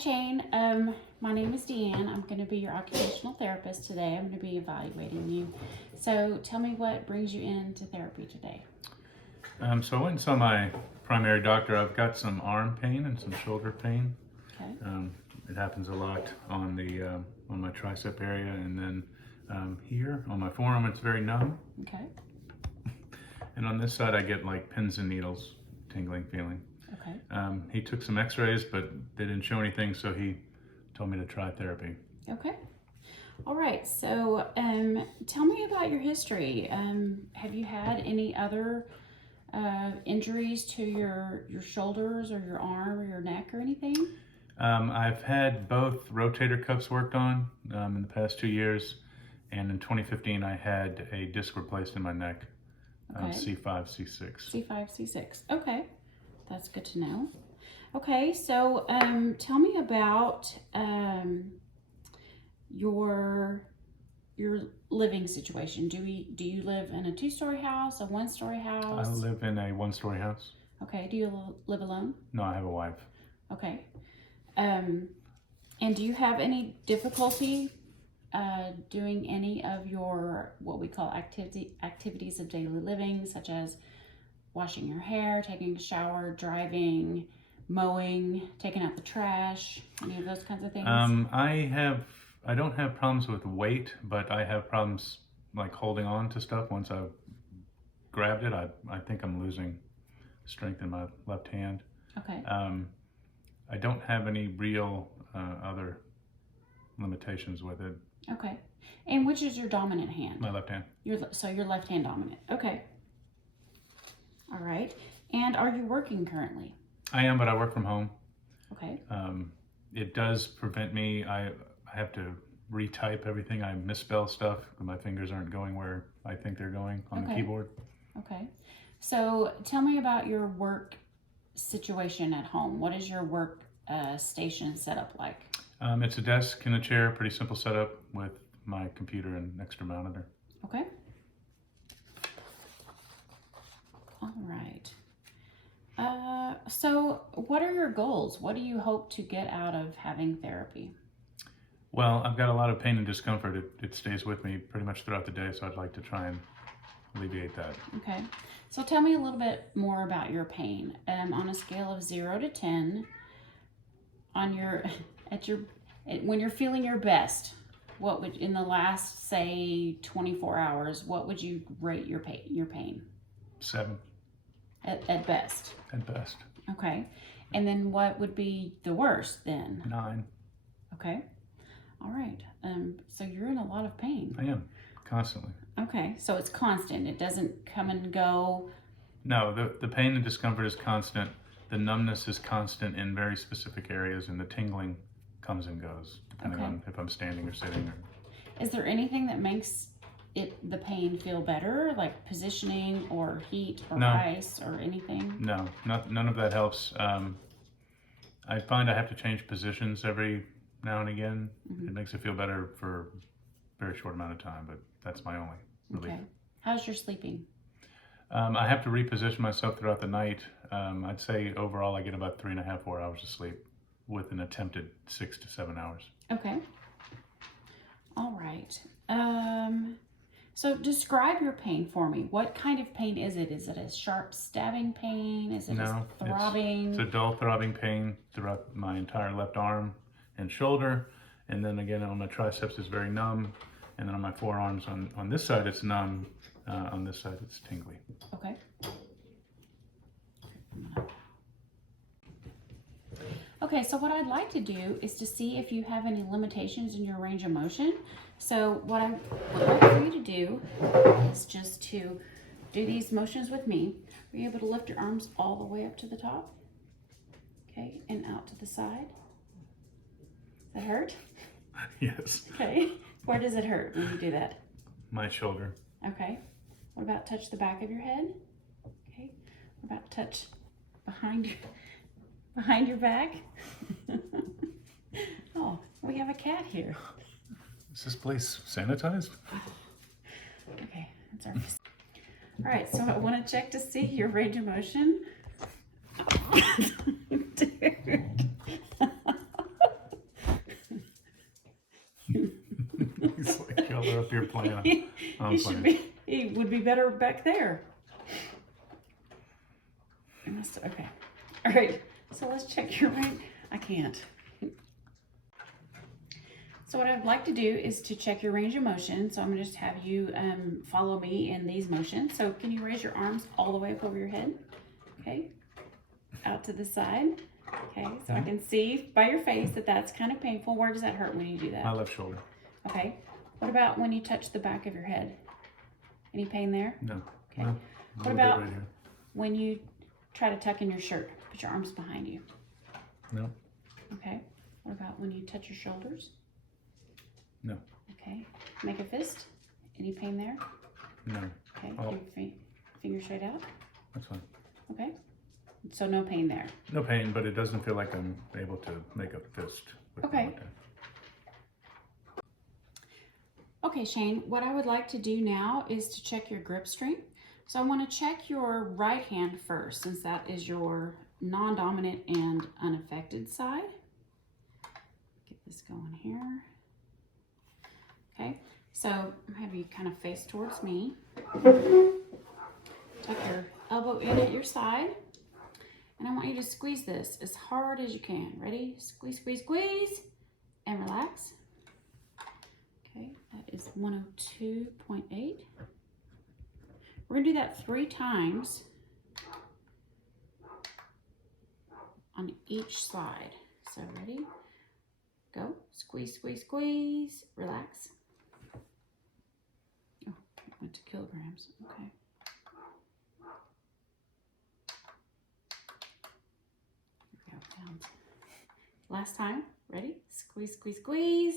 Shane. My name is Deanne. I'm going to be your occupational therapist today. I'm going to be evaluating you. So tell me what brings you into therapy today. So I went and saw my primary doctor. I've got some arm pain and some shoulder pain. Okay. It happens a lot on the on my tricep area, and then here on my forearm it's very numb. Okay. And on this side I get like pins and needles, tingling feeling. Okay. He took some x-rays, but they didn't show anything, so he told me to try therapy. Okay. All right. So tell me about your history. Have you had any other injuries to your shoulders or your arm or your neck or anything? I've had both rotator cuffs worked on in the past 2 years, and in 2015 I had a disc replaced in my neck, Okay. C5, C6. C5, C6. Okay. That's good to know. Okay, so tell me about your living situation. Do you live in a 2-story house, a 1-story house? I live in a 1-story house. Okay. Do you live alone? No, I have a wife. Okay. And do you have any difficulty doing any of your what we call activities of daily living, such as washing your hair, taking a shower, driving, mowing, taking out the trash, any of those kinds of things? I don't have problems with weight, but I have problems like holding on to stuff. Once I've grabbed it, I think I'm losing strength in my left hand. Okay. I don't have any real other limitations with it. Okay. And which is your dominant hand? My left hand. So you're left hand dominant. Okay. All right. And are you working currently? I am, but I work from home. Okay. It does prevent me. I have to retype everything. I misspell stuff because my fingers aren't going where I think they're going on the keyboard. Okay. So tell me about your work situation at home. What is your work station setup like? It's a desk and a chair, pretty simple setup with my computer and extra monitor. Okay. All right. So what are your goals? What do you hope to get out of having therapy? Well, I've got a lot of pain and discomfort. It stays with me pretty much throughout the day, so I'd like to try and alleviate that. Okay. So tell me a little bit more about your pain. On a scale of 0 to 10, on when you're feeling your best, what would, in the last, say, 24 hours, what would you rate your pain? 7. At best. At best. Okay. And then what would be the worst then? 9. Okay. All right. So you're in a lot of pain. I am, constantly. Okay. So it's constant. It doesn't come and go. No, the pain and discomfort is constant. The numbness is constant in very specific areas, and the tingling comes and goes, depending on if I'm standing or sitting. Is there anything that makes the pain feel better, like positioning or heat or ice or anything? No, none of that helps. I find I have to change positions every now and again. Mm-hmm. It makes it feel better for a very short amount of time, but that's my only relief. Okay. How's your sleeping? I have to reposition myself throughout the night. I'd say overall I get about 3.5, 4 hours of sleep with an attempted 6 to 7 hours. Okay. All right. So describe your pain for me. What kind of pain is it? Is it a sharp stabbing pain? Is it a throbbing? It's a dull throbbing pain throughout my entire left arm and shoulder. And then again on my triceps it's very numb. And then on my forearms on this side it's numb. On this side it's tingly. Okay. Okay, so what I'd like to do is to see if you have any limitations in your range of motion. So what I would like for you to do is just to do these motions with me. Are you able to lift your arms all the way up to the top? Okay, and out to the side. Does that hurt? Yes. Okay. Where does it hurt when you do that? My shoulder. Okay. What about touch the back of your head? Okay. What about touch behind your back? Oh, we have a cat here. Is this place sanitized? Okay, that's our. All right, so I want to check to see your range of motion. Dude. color up your plan. I'm He should fine. be. He would be better back there. Okay. All right. So let's check your range. I can't. So what I'd like to do is to check your range of motion. So I'm gonna just have you follow me in these motions. So can you raise your arms all the way up over your head? Okay. Out to the side. Okay. So I can see by your face that that's kind of painful. Where does that hurt when you do My that? left shoulder. Okay. What about when you touch the back of your head? Any pain there? No. Okay. No. A What little about bit right here. when you try to tuck in your shirt? Put your arms behind you. No. Okay. What about when you touch your shoulders? No. Okay. Make a fist. Any pain there? No. Okay. Oh. Keep your finger straight out. That's fine. Okay. So no pain there. No pain, but it doesn't feel like I'm able to make a fist. With Okay. my hand. Okay, Shane, what I would like to do now is to check your grip strength. So I want to check your right hand first, since that is your non-dominant and unaffected side. Get this going here. Okay, so I'll have you kind of face towards me. Tuck your elbow in at your side. And I want you to squeeze this as hard as you can. Ready? Squeeze, squeeze, squeeze. And relax. Okay, that is 102.8. We're going to do that 3 times on each side. So ready? Go. Squeeze, squeeze, squeeze. Relax. Oh, it went to kilograms. Okay. Here we go. Pounds. Last time. Ready? Squeeze, squeeze, squeeze.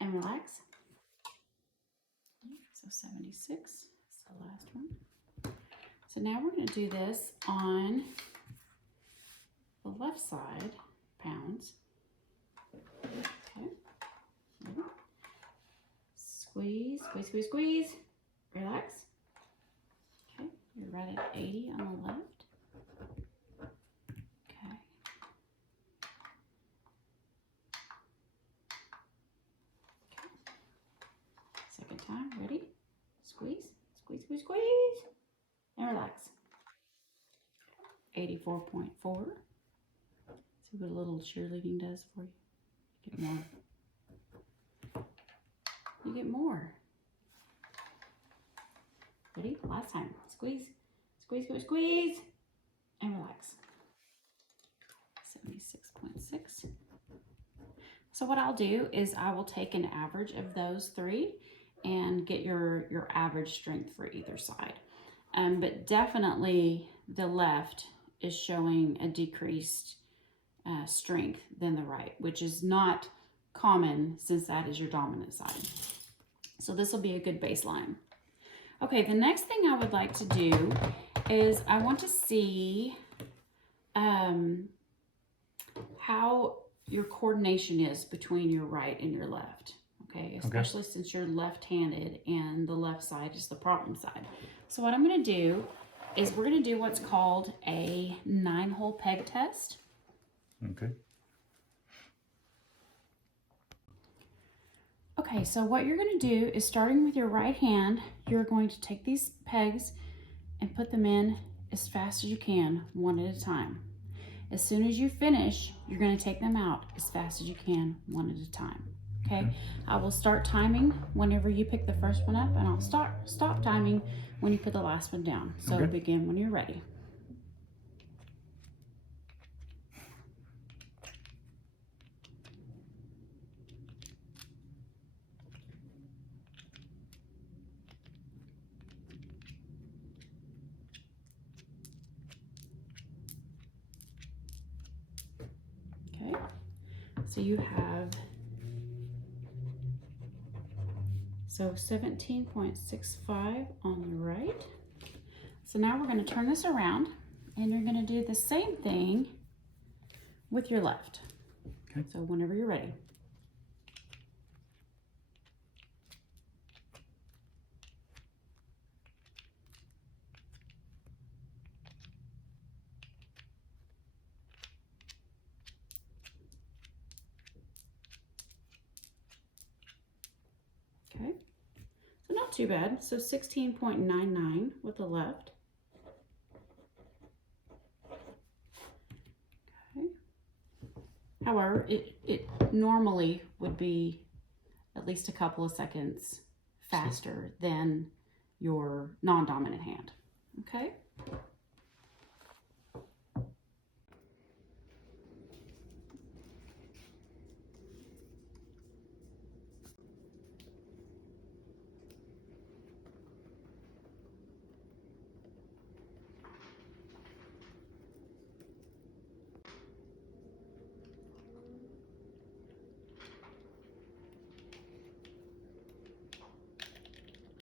And relax. So 76 is the last one. So now we're going to do this on the left side, pounds. Okay. Ready? Squeeze, squeeze, squeeze, squeeze. Relax. Okay. You're right at 80 on the left. Okay. Second time. Ready? Squeeze, squeeze, squeeze, squeeze. And relax. 84.4. See what a little cheerleading does for you. Get more. You get more. Ready? Last time. Squeeze, squeeze, squeeze, squeeze. And relax. 76.6. So what I'll do is I will take an average of those 3 and get your average strength for either side. But definitely the left is showing a decreased strength than the right, which is not common since that is your dominant side. So this will be a good baseline. Okay, the next thing I would like to do is I want to see how your coordination is between your right and your left. Okay, especially since you're left-handed and the left side is the problem side. So what I'm going to do is we're going to do what's called a 9-hole peg test. Okay. Okay, so what you're going to do is starting with your right hand, you're going to take these pegs and put them in as fast as you can, one at a time. As soon as you finish, you're going to take them out as fast as you can, one at a time. Okay, I will start timing whenever you pick the first one up, and I'll stop timing when you put the last one down. So Okay. begin when you're ready. Okay, so you have 17.65 on the right. So now we're going to turn this around and you're going to do the same thing with your left. Okay. So whenever you're ready. Okay. not too bad. So 16.99 with the left. Okay. However, it normally would be at least a couple of seconds faster than your non-dominant hand. Okay.